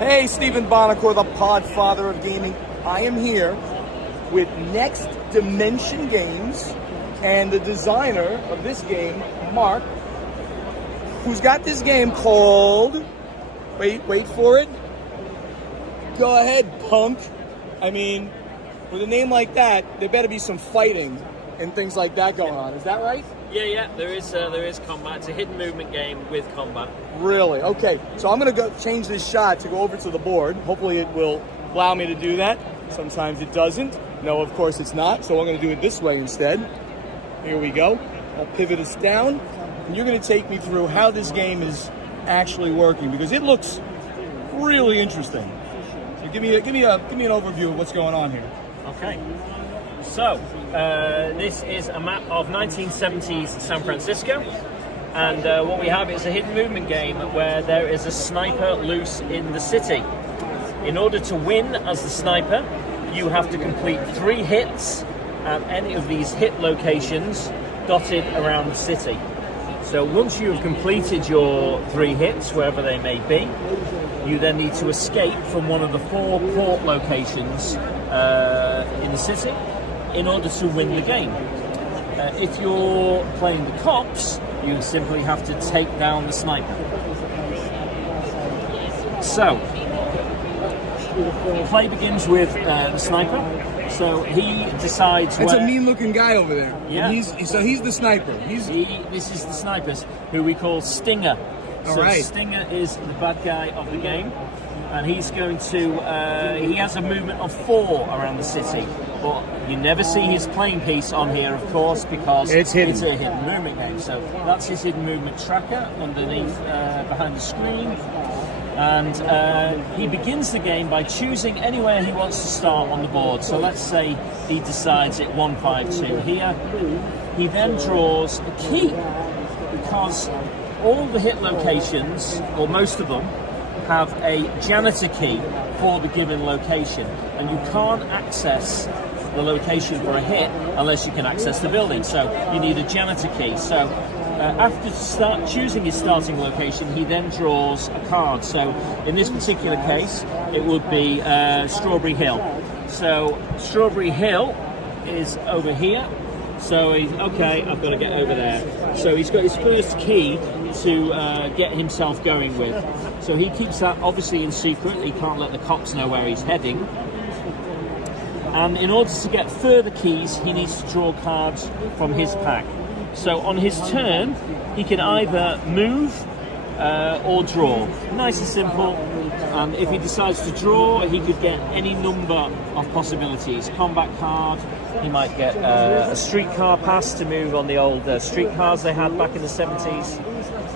Hey, Stephen Buonocore, the Podfather of gaming. I am here with Next Dimension Games and the designer of this game, Mark, who's got this game called, wait for it. Go ahead, punk. I mean, with a name like that, there better be some fighting and things like that going on. Is that right? Yeah, there is combat. It's a hidden movement game with combat. Really? Okay, so I'm gonna go change this shot to go over to the board. Hopefully it will allow me to do that. Sometimes it doesn't. No, of course it's not. So I'm gonna do it this way instead. Here we go. I'll pivot us down, and you're gonna take me through how this game is actually working because it looks really interesting. So give me an overview of what's going on here. Okay. So, this is a map of 1970s San Francisco, and what we have is a hidden movement game where there is a sniper loose in the city. In order to win as the sniper, you have to complete 3 hits at any of these hit locations dotted around the city. So once you have completed your 3 hits, wherever they may be, you then need to escape from one of the 4 port locations in the city in order to win the game. If you're playing the cops, you simply have to take down the sniper. So, play begins with the sniper. So he decides It's a mean-looking guy over there. Yeah. He's the sniper. This is the snipers, who we call Stinger. All so right. Stinger is the bad guy of the game, and he's going to. He has a movement of 4 around the city, but you never see his playing piece on here, of course, because it's hidden. It's a hidden movement game. So that's his hidden movement tracker underneath, behind the screen. And he begins the game by choosing anywhere he wants to start on the board. So let's say he decides at 152 here. He then draws a key, because all the hit locations, or most of them, have a janitor key for the given location. And you can't access the location for a hit unless you can access the building. So you need a janitor key. So after choosing his starting location, he then draws a card. So in this particular case, it would be Strawberry Hill. So Strawberry Hill is over here. So he's okay, I've got to get over there. So he's got his first key to get himself going with. So he keeps that obviously in secret. He can't let the cops know where he's heading. And in order to get further keys, he needs to draw cards from his pack. So on his turn, he can either move or draw. Nice and simple. And if he decides to draw, he could get any number of possibilities. Combat card, he might get a streetcar pass to move on the old streetcars they had back in the 70s.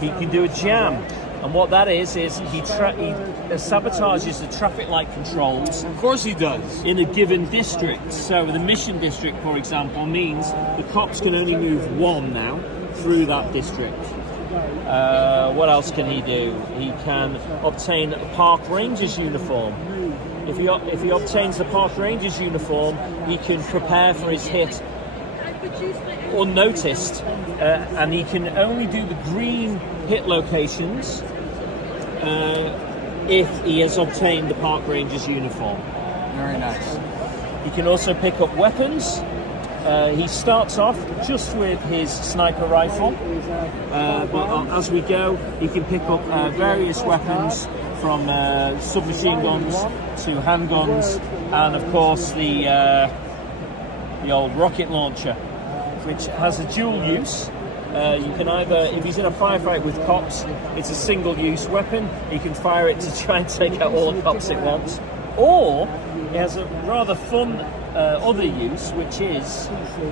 He can do a jam. And what that is he sabotages the traffic light controls. Of course he does. In a given district. So the Mission District, for example, means the cops can only move 1 now through that district. What else can he do? He can obtain a Park Rangers uniform. If he obtains the Park Rangers uniform, he can prepare for his hit unnoticed, and he can only do the green hit locations if he has obtained the Park Rangers uniform. Very nice. He can also pick up weapons. He starts off just with his sniper rifle, but as we go, he can pick up various weapons from submachine guns to handguns, and of course the old rocket launcher, which has a dual use. You can either, if he's in a firefight with cops, it's a single-use weapon. He can fire it to try and take out all the cops at once, or it has a rather fun other use, which is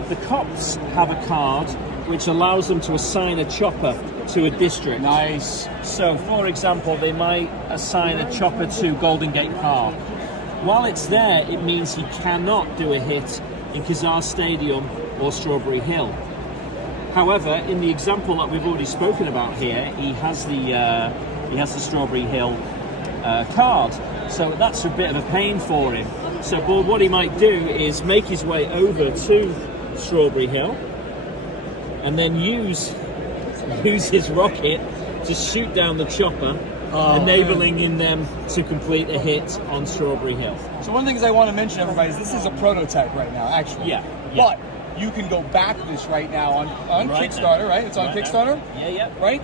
the cops have a card which allows them to assign a chopper to a district. Nice. So, for example, they might assign a chopper to Golden Gate Park. While it's there, it means he cannot do a hit in Kazar Stadium or Strawberry Hill. However, in the example that we've already spoken about here, he has the Strawberry Hill card. So that's a bit of a pain for him. So what he might do is make his way over to Strawberry Hill and then use his rocket to shoot down the chopper enabling in them to complete a hit on Strawberry Hill. So one of the things I want to mention, everybody, is this is a prototype right now, actually. Yeah. But you can go back this right now on Right Kickstarter, now. right? It's on Right Kickstarter? now. Yeah. Right?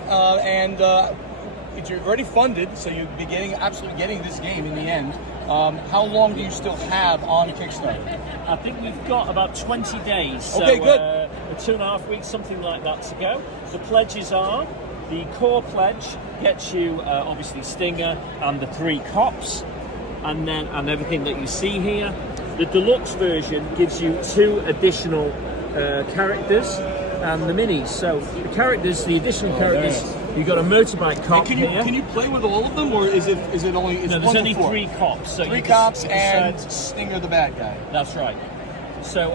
You're already funded, so you'll be absolutely getting this game in the end. How long do you still have on Kickstarter? I think we've got about 20 days. So, Okay, good. 2.5 weeks, something like that to go. The pledges are, the core pledge gets you obviously Stinger and the 3 cops, and everything that you see here. The deluxe version gives you 2 additional characters and the minis. So the additional characters, you've got a motorbike cop Can here. you play with all of them, or is it only? It's No, there's 1 to only 4? 3 cops. So 3 you cops can and decide- Stinger the bad guy. That's right. So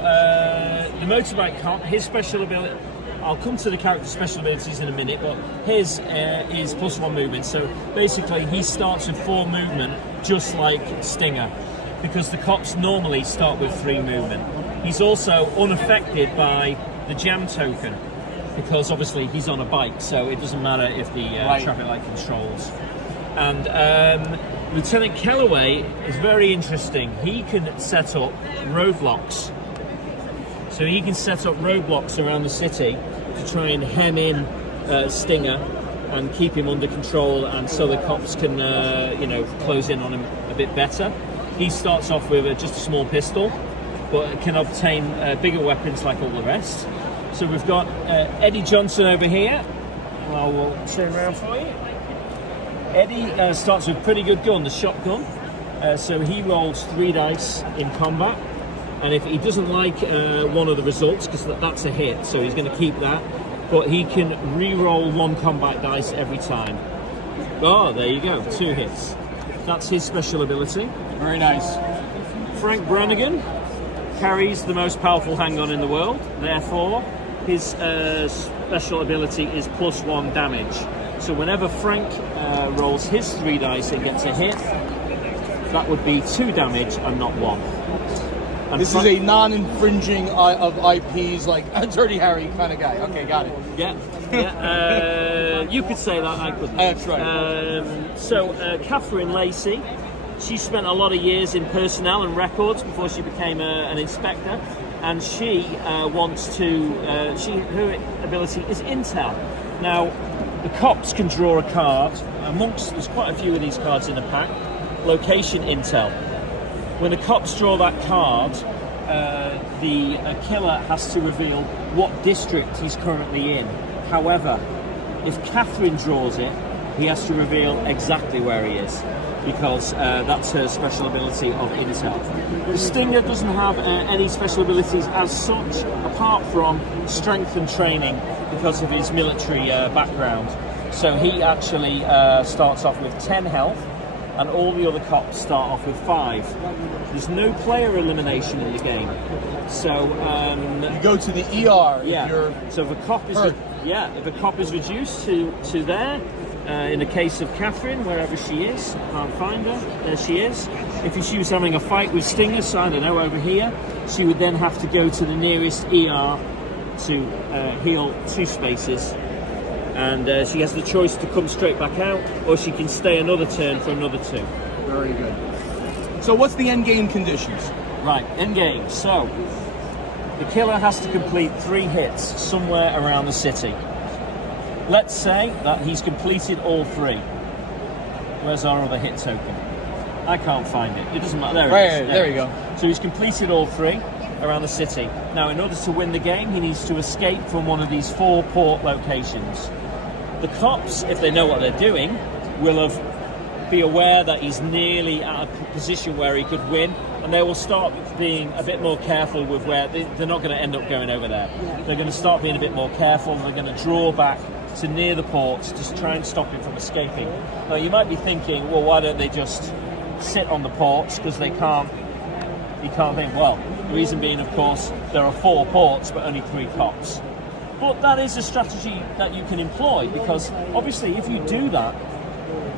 the motorbike cop, his special ability. I'll come to the character's special abilities in a minute, but his is +1 movement. So basically, he starts with 4 movement, just like Stinger, because the cops normally start with 3 movement. He's also unaffected by the jam token, because obviously he's on a bike, so it doesn't matter if the traffic light controls. And Lieutenant Kellaway is very interesting. He can set up roadblocks. So he can set up roadblocks around the city to try and hem in Stinger and keep him under control, and so the cops can, close in on him a bit better. He starts off with just a small pistol, but can obtain bigger weapons like all the rest. So we've got Eddie Johnson over here. I will turn around for you. Eddie starts with a pretty good gun, the shotgun. So he rolls 3 dice in combat. And if he doesn't like one of the results, because that's a hit, so he's going to keep that. But he can re-roll 1 combat dice every time. Oh, there you go, 2 hits. That's his special ability. Very nice. Frank Brannigan carries the most powerful handgun in the world. Therefore, his special ability is +1 damage. So whenever Frank rolls his 3 dice and gets a hit, that would be 2 damage and not 1. And This is a non-infringing of IPs, like a Dirty Harry kind of guy. Okay, got it. Yeah. You could say that, I couldn't. That's right. Catherine Lacey, she spent a lot of years in personnel and records before she became an inspector, and she wants to. Her ability is intel. Now, the cops can draw a card. There's quite a few of these cards in the pack. Location intel. When the cops draw that card, the killer has to reveal what district he's currently in. However, if Catherine draws it, he has to reveal exactly where he is, because that's her special ability of intel. The Stinger doesn't have any special abilities as such, apart from strength and training, because of his military background. So he actually starts off with 10 health, and all the other cops start off with 5. There's no player elimination in the game, so You go to the ER. yeah. If you're So if a cop is if a cop is reduced to there, in the case of Catherine, wherever she is, can't find her. There she is. If she was having a fight with Stinger, so I don't know, over here, she would then have to go to the nearest ER to heal 2 spaces. And she has the choice to come straight back out, or she can stay another turn for another 2. very good. So what's the end game conditions? Right, end game. So, the killer has to complete 3 hits somewhere around the city. Let's say that he's completed all 3. Where's our other hit token? I can't find it. It doesn't matter. There it is. There you go. So he's completed all 3 around the city. Now, in order to win the game, he needs to escape from one of these 4 port locations. The cops, if they know what they're doing, will be aware that he's nearly at a position where he could win, and they will start being a bit more careful with where they're not going to end up going over there. They're going to start being a bit more careful, and they're going to draw back to near the ports to try and stop him from escaping. Now, you might be thinking, well, why don't they just sit on the ports, because they can't. You can't think. Well, the reason being, of course, there are 4 ports but only 3 cops. But that is a strategy that you can employ, because obviously if you do that,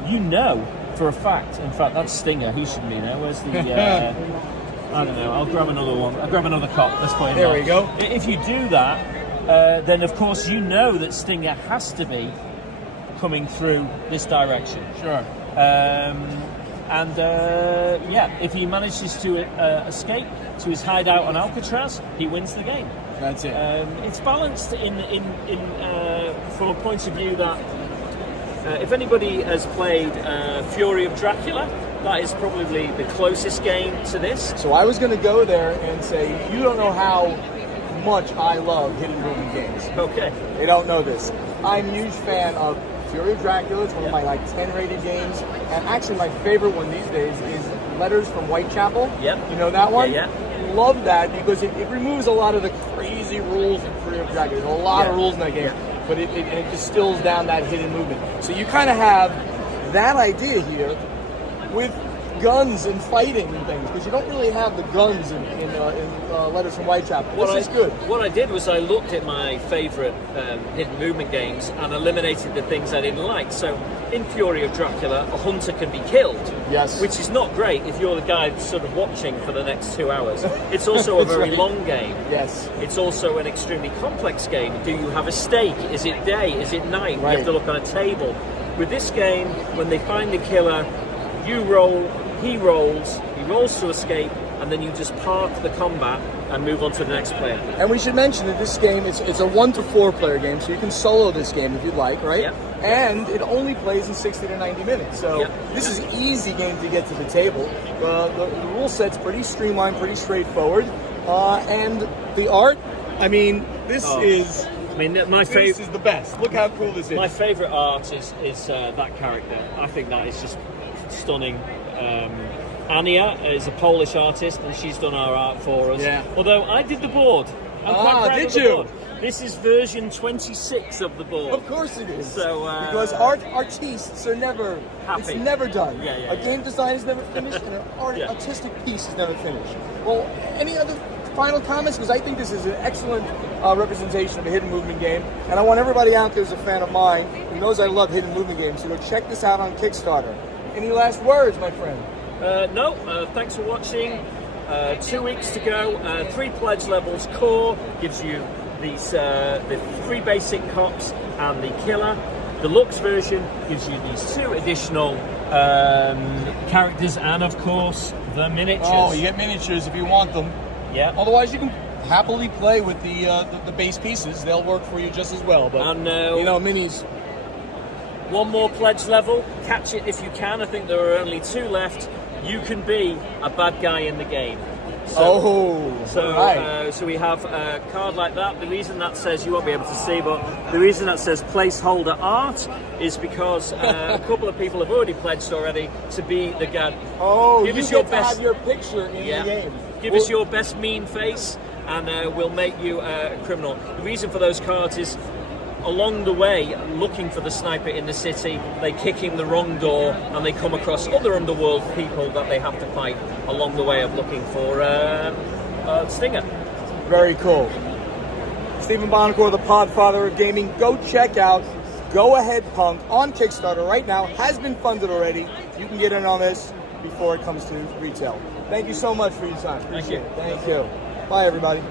you know for a fact. In fact, that's Stinger. He should be there. Where's the? I don't know. I'll grab another one. I'll grab another cop. Let's put him There on. we go. If you do that, then of course you know that Stinger has to be coming through this direction. Sure. If he manages to escape to his hideout on Alcatraz, he wins the game. That's it. It's balanced in from a point of view that if anybody has played Fury of Dracula, that is probably the closest game to this. So I was going to go there and say, you don't know how much I love hidden movement games. Okay. They don't know this. I'm a huge fan of Fury of Dracula. It's one of my 10 rated games. And actually my favorite one these days is Letters from Whitechapel. Yep. You know that one? Yeah. Love that because it removes a lot of the crazy rules in Fury of Dracula. There's a lot of rules in that game. But it distills down that hidden movement. So you kind of have that idea here with guns and fighting and things, because you don't really have the guns in Letters from Whitechapel. This is good. What I did was I looked at my favourite hidden movement games and eliminated the things I didn't like. So in Fury of Dracula, a hunter can be killed. Yes. Which is not great if you're the guy sort of watching for the next 2 hours. It's also a very long game. Yes. It's also an extremely complex game. Do you have a stake? Is it day? Is it night? Right. You have to look on a table. With this game, when they find the killer, you roll, he rolls to escape, and then you just park the combat and move on to the next player. And we should mention that this game, it's a 1 to 4 player game, so you can solo this game if you'd like, right? Yep. And it only plays in 60 to 90 minutes, so this is an easy game to get to the table. The rule set's pretty streamlined, pretty straightforward, and the art, I mean, this is the best. Look how cool this is. My favourite art is that character. I think that is just stunning. Ania is a Polish artist, and she's done our art for us. Yeah. Although I did the board. I'm quite proud did of the you? board. This is version 26 of the board. Of course it is. So, because artists are never happy. It's never done. Yeah, a game design is never finished, and an artistic piece is never finished. Well, any other final comments? Because I think this is an excellent representation of a hidden movement game, and I want everybody out there who's a fan of mine who knows I love hidden movement games to go check this out on Kickstarter. Any last words, my friend? No. Thanks for watching. 2 weeks to go. 3 pledge levels. Core gives you these the 3 basic cops and the killer. Deluxe version gives you these 2 additional characters, and of course the miniatures. Oh, you get miniatures if you want them. Yeah. Otherwise, you can happily play with the base pieces. They'll work for you just as well. But minis. 1 more pledge level. Catch it if you can. I think there are only 2 left. You can be a bad guy in the game. So we have a card like that. The reason that says, you won't be able to see, but the reason that says placeholder art is because a couple of people have already pledged already to be the guy. Give us your best. Have your picture in the game. Give us your best mean face, and we'll make you a criminal. The reason for those cards is, along the way, looking for the sniper in the city, they kick in the wrong door and they come across other underworld people that they have to fight along the way of looking for Stinger. Very cool. Stephen Buonocore, the Podfather of gaming. Go check out Go Ahead Punk on Kickstarter right now. Has been funded already. You can get in on this before it comes to retail. Thank you so much for your time. Appreciate it. Thank you. Bye, everybody.